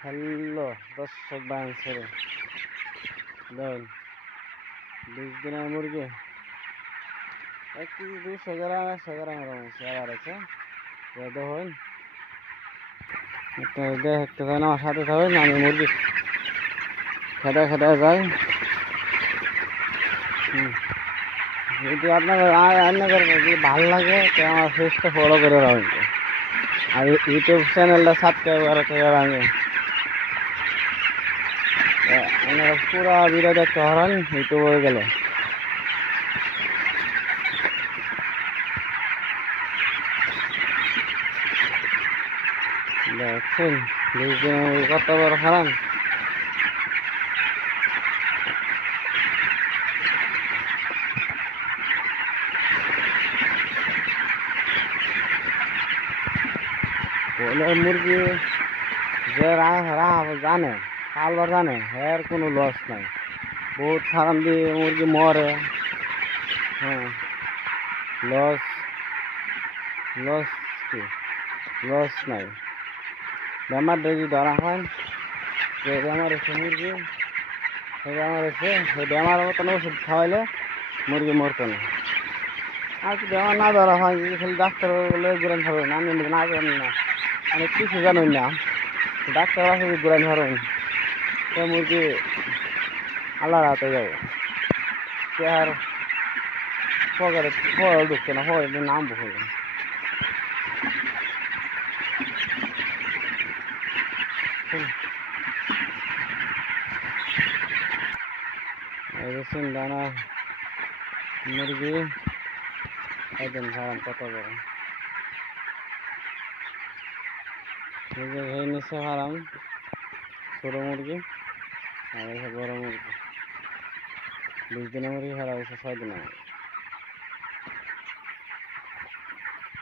Hello দর্শক বাংলাদেশের দেখুন 20 দিনের মুরগি 1 কেজি 200 গ্রাম 100 গ্রামের আবার আছে দেখুন দেখতে থাকেন আমার সাথে থাকবেন। আমি মুরগি খেতে খেতে যাই। যদি আপনাদের যদি ভালো লাগে তো আমার ফেসটা ফলো করে রাখবেন আর ইউটিউব চ্যানেলটা সাবস্ক্রাইব করে রাখবেন। আপনারা পুরো ভিডিও দেখতে পারেন ইউটিউবে গেলে। দেখুন 20 দিনের কত বড় হারান। মুরগি যে জানে পালবার জানে এর কোনো লস নাই। বহুত ফার্ম দিয়ে মুরগি মরে। হ্যাঁ লস লস কি লস নাই। বেমার যদি ধরা হয় যে বেমার হচ্ছে মুরগি সেই বেমার হচ্ছে সেই বেমার মতন ওষুধ খাওয়াইলে মুরগি মরতো না। আর কি বেমার না ধরা হয় যদি খালি ডাক্তার বলে ঘুরান ধরবেন আমি না জানি না আমি কিছু জানুন না ডাক্তার আছে ঘুরান ধরবেন তো মুরগি আল্লাহ রাতে যাবো সে আর পকেটে ফল ঢুকছে না ফল নাম বহু দানা মুরগি একদিন ভাড়াম কত বড় মুরগি হয়ে নিচে ভাড়াম ছোটো মুরগি আর বড় মুরগি 20 দিনের মুরগি ভাড়া হয়েছে 6 দিন।